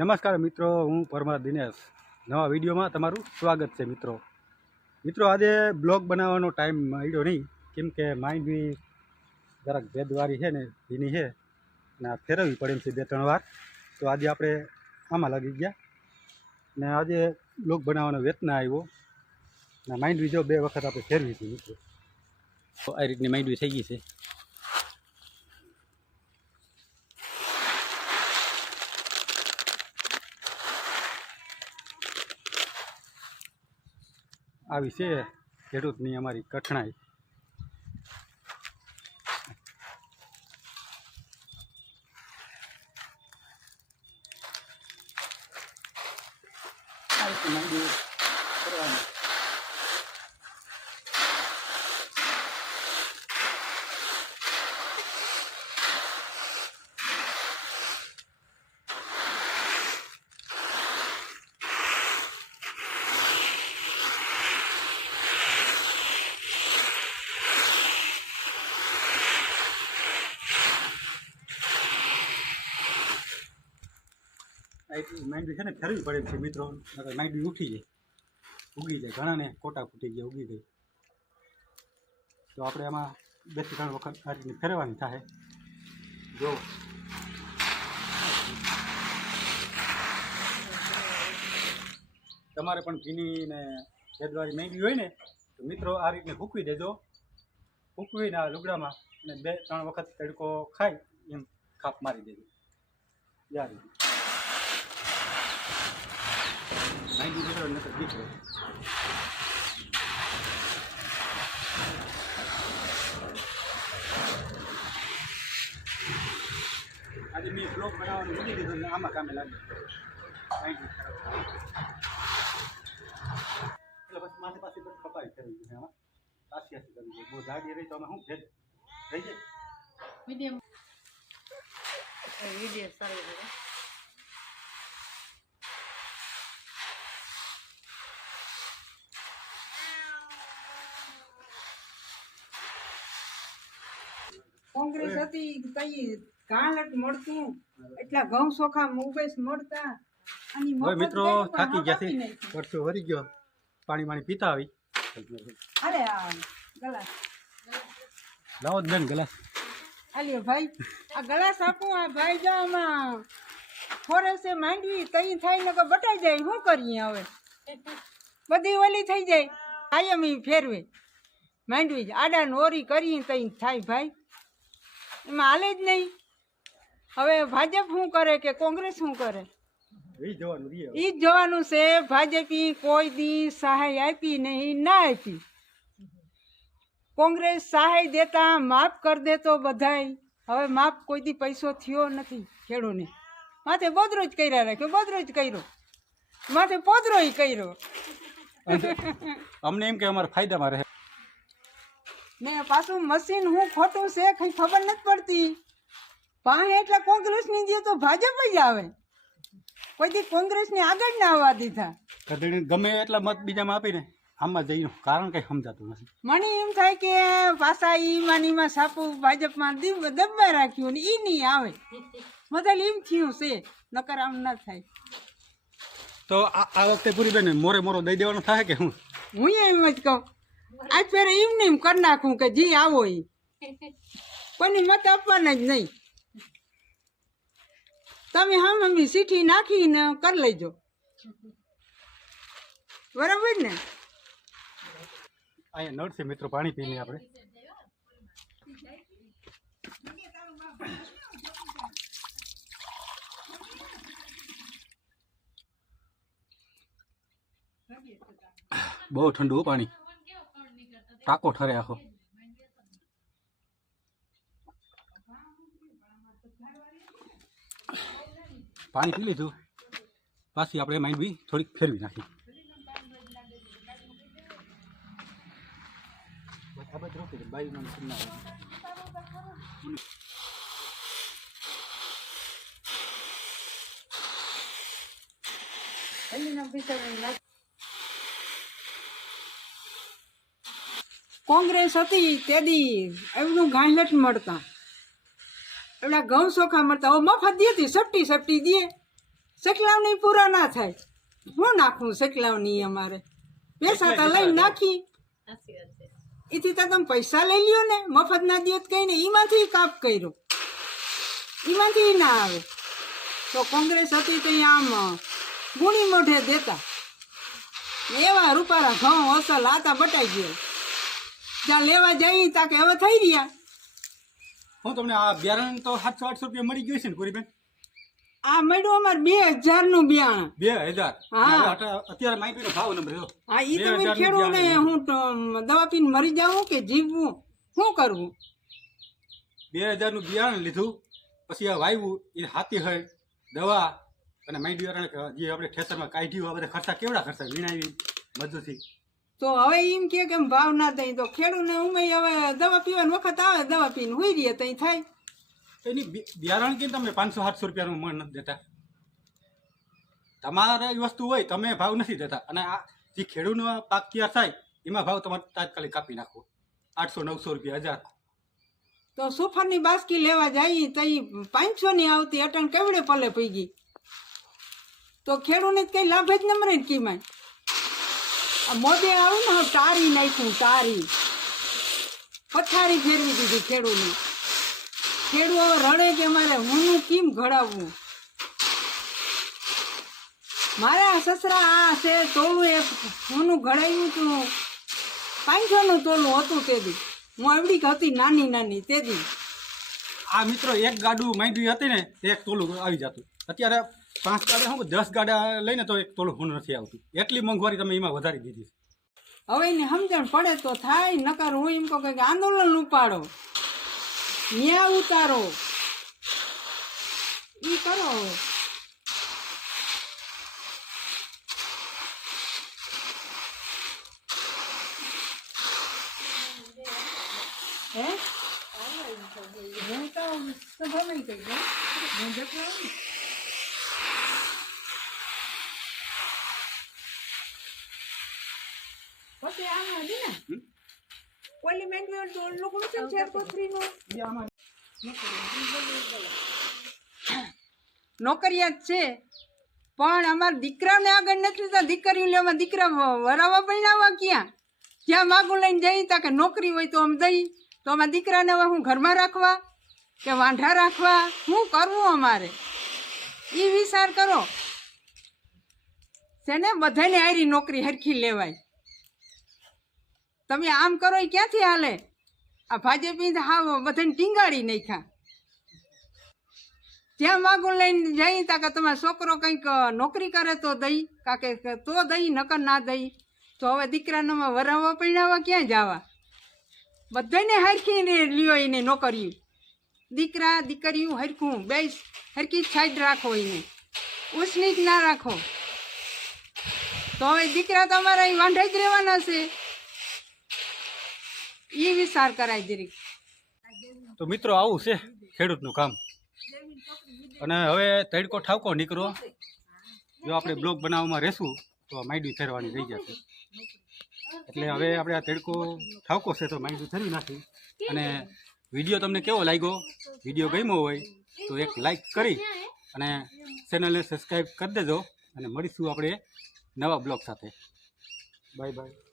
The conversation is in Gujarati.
નમસ્કાર મિત્રો, હું પરમાર દિનેશ. નવા વિડીયોમાં તમારું સ્વાગત છે મિત્રો. મિત્રો, આજે બ્લોગ બનાવવાનો ટાઈમ મળ્યો નહીં. કેમ કે માઇન્ડ બી જરાક ભેદવારી છે ને એની છે ને આ ફેરવવી પડે એમ છે બે, ત્રણ વાર. તો આજે આપણે આમાં લાગી ગયા. ને આજે બ્લોગ બનાવવાનો વેતના આવ્યો. ને માઇન્ડ જો બે વખત આપણે ફેરવી હતી મિત્રો. આ રીતની માઇન્ડ બી થઈ ગઈ છે. આવી છે ખેડૂતની અમારી કઠણાઈ આ રીતની માંડવી કરવાની. આ એટલી છે ને ફેરવી પડે છે મિત્રો. માઇન્ડ ઉઠી જાય. ઉગી જાય. ઘણાને કોટા ફૂટી ગયા, ઉગી ગઈ. તો આપણે એમાં બેથી ત્રણ વખત આ રીતની ફેરવાની થાય જો. તમારે પણ ભીની ને ભેદવાળી માંડવી હોય ને, તો મિત્રો આ રીતને ફૂકવી દેજો. ફૂકવીને આ લુગડામાં અને બે ત્રણ વખત તડકો ખાય એમ ખાપ મારી દેજો. યાર નાઇન્ટી દીકરો નકર દીકરો આજે મેં બ્લોક બનાવવાનું મૂકી દીધું આમાં કામે લાગ્યું એટલે પછી માથે પાસે બધું કપાઈ કરવી આમાં આસી આસી કરવી છે બહુ જાડી રહી તો શું ફેર થઈ જાય મીડિયમ વીડિયો સારો છે કોંગ્રેસ હતી તઈ કાલટ મળતું. એટલા ઘઉં ચોખા મુગેશ મળતા. અને મિત્રો થાકી ગયા છે. પરસો વરી ગયો. પાણી પાણી પીતા આવી અરે ગલાસ. લાવો બેન ગલાસ. આલ્યો ભાઈ. આ ગલાસ આપું આ ભાઈ જામાં ફોરેસે માંડવી તઈ થાય ને બટાઈ જાય. શું કરીએ હવે? બધી ઓલી થઈ જાય. કાયમ ફેરવે. માંડવી આડા નોરી કરી તઈ થાય ભાઈ. એમાં હાલે જ નહીં. હવે ભાજપ શું કરે કે કોંગ્રેસ શું કરે? એ જવાનું રીએ ઈ જ જોવાનું છે. ભાજપી કોઈ દી સહાય આપી નહીં ના આપી. કોંગ્રેસ સહાય દેતા માફ કરી દેતો બધાય. હવે માફ કોઈ દી પૈસો થયો નથી ખેડૂને. માથે બોદરો જ કર્યા રાખ્યો બોદરો જ કર્યો. માથે પોદરો કર્યો. અમને એમ કે અમારા ફાયદામાં રહે. ને પાછું મશીન હું ખોટું છે કઈ ખબર નથી પડતી. પાસે એટલે કોંગ્રેસની દે તો ભાજપ જ આવે. કોઈ દી કોંગ્રેસની આગળ ના આવવા દીધા. કદડી ગમે એટલા મત બીજામાં આપીને આમાં જઈનું કારણ કંઈ સમજાતું નથી. મને એમ થાય કે પાછા ઈ માનીમાં સાપુ ભાજપમાં દબાઈ રાખ્યું ને ઈ નહીં આવે. મતલબ એમ થયું છે. નકર આમ ન થાય. તો આ આ વખતે પૂરી બેન મોરે મોરો દઈ દેવાનો થાય કે હું? હું એમ જ કહું. આજ ફેરે એમ ને એમ કરી નાખું કે જી આવો એ કોઈની મત આપવાના જ નહીં. તમે હમ હમી સીઠી નાખીને કરી લેજો. બરાબર ને? અહીંયા નળ છે મિત્રો પાણી પીને આપણે. બહુ ઠંડુ પાણી. ટાંકો ઠરે આખો. પાણી પી લીધું. પાછી આપણે માઇન્ડ બી થોડીક ફેરવી નાખી. આ બધું રોકી દે બાઈ મને સુનાવે કોંગ્રેસ હતી તેદી એમનું ગાંઠ મળતા. એવડા ઘઉં ચોખા મળતા. હવે મફત દેતી સપટી સપટી દે સકલાવની પૂરા ના થાય. હું નાખવું સકલાવની અમારે? પૈસા લઈ નાખી. એથી તો તમે પૈસા લઈ લ્યો ને. મફત ના દિયો કઈ ને એમાંથી કાપ કર્યો. એમાંથી ના આવે. તો કોંગ્રેસ હતી તો આમ ગુણી મોઢે દેતા. એવા રૂપારા ઘઉં અસલ આતા બટાઈ ગયો. જ્યાં લેવા જઈ તાકે હવે થઈ રહ્યા. હું તમને આ બિયારણ તો સાતસો આઠસો રૂપિયા મળી ગયું છે ને પૂરી બેન આ મળ્યું અમારે બે હજારનું બિયારણ. બે હજાર? અત્યારે માહિતી નો ભાવ નંબર હા એ બે તો મેં ખેડૂત ને હું દવા પીને મરી જાઉં કે જીવવું? શું કરવું? બે હજારનું બિયારણ લીધું પછી આ વાવ્યું એ હાથી હોય દવા અને વાળાને જે આપણે ખેતરમાં કાઢ્યું આ બધા ખર્ચા કેવડા ખર્ચા? વીણાવી મજૂરથી. તો હવે એમ કે કેમ ભાવ ના થાય તો ખેડૂતને ઉમે હવે દવા પીવાનો વખત આવે દવા પીને હોઈ રહીએ તઈ થાય. એની બિયારણ કે તમે પાંચસો સાતસો રૂપિયાનું મણ નથી દેતા? તમારે એ વસ્તુ હોય તમે ભાવ નથી દેતા. અને આ જે ખેડૂતનો પાક તૈયાર થાય એમાં ભાવ તમારે તાત્કાલિક કાપી નાખો આઠસો નવસો રૂપિયા હજાર. તો સુફરની બાસ્કી લેવા જઈએ તો એ પાંચસો ની આવતી અટણ કેવડે પલે પી ગઈ? તો ખેડૂતને જ કઈ લાભ જ ન મળે ને કીમાં મોદે આવું ને તારી નાખ્યું, તારી. પથારી ફેરવી દીધી ખેડૂતને ખેડૂ હવે રડે કે મારે હું કેમ ઘડાવવું? મારા સસરા આ છે તોલું એક હું ઘડાયું હતું પાંચસો નું તોલું હતું તે દી. હું આવડી હતી નાની નાની તે દી. આ મિત્રો એક ગાડું માંડવી હતી ને, એક તોલું આવી જતું. અત્યારે પાંચ ગાડા, હું દસ ગાડા લઈને તો એક તોલું હું નથી આવતું. એટલી મોંઘવારી તમે એમાં વધારી દીધી છે. હવે એને સમજણ પડે તો થાય, નકર હું એમ કહું કે આંદોલન ઉપાડો. ન્યા ઉતારો. એ કરો. હે? હું તો સભામાં કહી દઉં હું. જતો આવું ને. પછી આમાં છે ને હમ? મેંગવી તો લોકો છે ચાર કોથરીનું એ આમાં નોકરિયાત છે. પણ અમારા દીકરાને આગળ નથી લીધા દીકરીઓ લેવા દીકરા વરાવા પરણાવવા ક્યાં? જ્યાં માગું લઈને જઈ? તા કે નોકરી હોય તો આમ દઈ તો અમારા દીકરાને હવે હું ઘરમાં રાખવા કે વાંઢા રાખવા? શું કરવું અમારે? એ વિચાર કરો. છે ને બધાને હારી નોકરી હરખી લેવાય. તમે આમ કરો એ ક્યાંથી હાલે? આ ભાજપી હા બધાને ટીંગાડી નાખ્યા. ત્યાં માગું લઈને જઈ તા કે તમે છોકરો કંઈક નોકરી કરે તો દઈ, કાકે તો દઈ, નકર ના દઈ. તો હવે દીકરાને વરાવવા પીણાવવા ક્યાં જવા? બધાને હરખીને લ્યો એને નોકરી દીકરા દીકરીઓ હરખું બે હરખી સાઈડ રાખો એને. જ ના રાખો. તો હવે દીકરા તમારા અહીં વાંઢા જ રહેવાના છે. એ વિચાર કરાય જરીક. તો મિત્રો, આવું છે ખેડૂતનું કામ. અને હવે તડકો ઠાવકો નીકળો. જો આપણે બ્લોગ બનાવવામાં રહેશું, તો માંડવી ફેરવાની રહી જશે. એટલે હવે આપણે આ તડકો ઠાવકો છે, તો માંડવી ફેરવી નાખી અને વીડિયો તમને કેવો લાગ્યો? વીડિયો ગમ્યો હોય, તો એક લાઈક કરી અને ચેનલને સબસ્ક્રાઈબ કરી દેજો. અને મળીશું આપણે નવા બ્લોગ સાથે. Bye bye.